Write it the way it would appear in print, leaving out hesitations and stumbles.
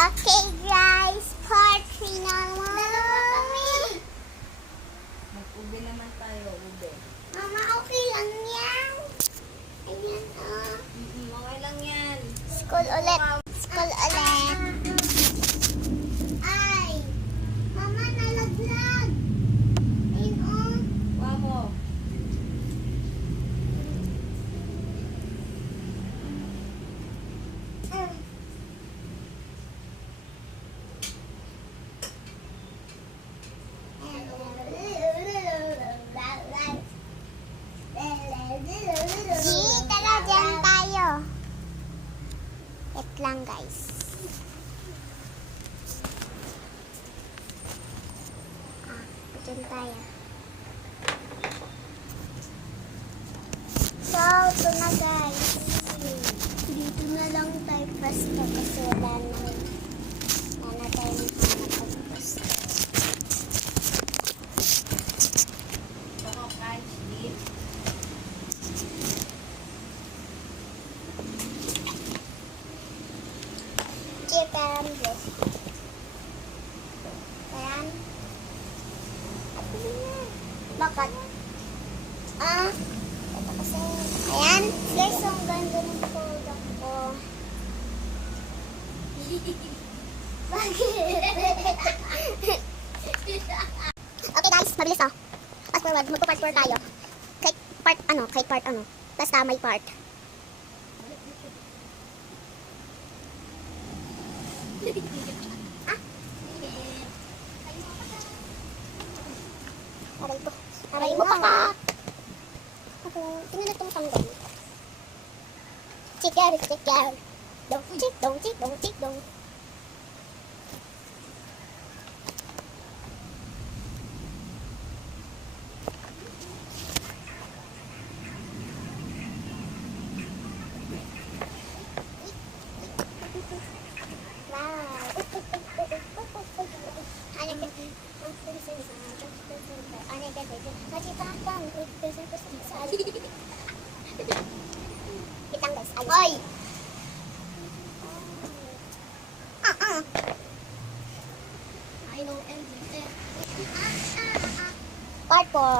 Okay guys, part 3 naman. Mag-ube naman tayo, ube. Mama, okay lang yan. Ayan Okay lang yan. School ulit. School ulit. Ay, mama nalaglag. Ayun Kuha mo. Tara, dyan tayo. Wait lang guys. Dyan tayo. So, ito na guys. Dito na lang tayo pasto kasi wala na tayo nakapagpasto. Ako, guys, sleep. Chicken breast. Ayan. Bakit? Ito kasi. Ayan. Guys, ang ganda ng product ko. Okay guys, mabilis oh. Fast forward, magpo-part 4 tayo. Kahit part ano. Basta may part. Aray mo pa ka. Pinalit mo tanggal. Chicken. Dong chick. Kitang guys, ay. I know MJ. Part 4.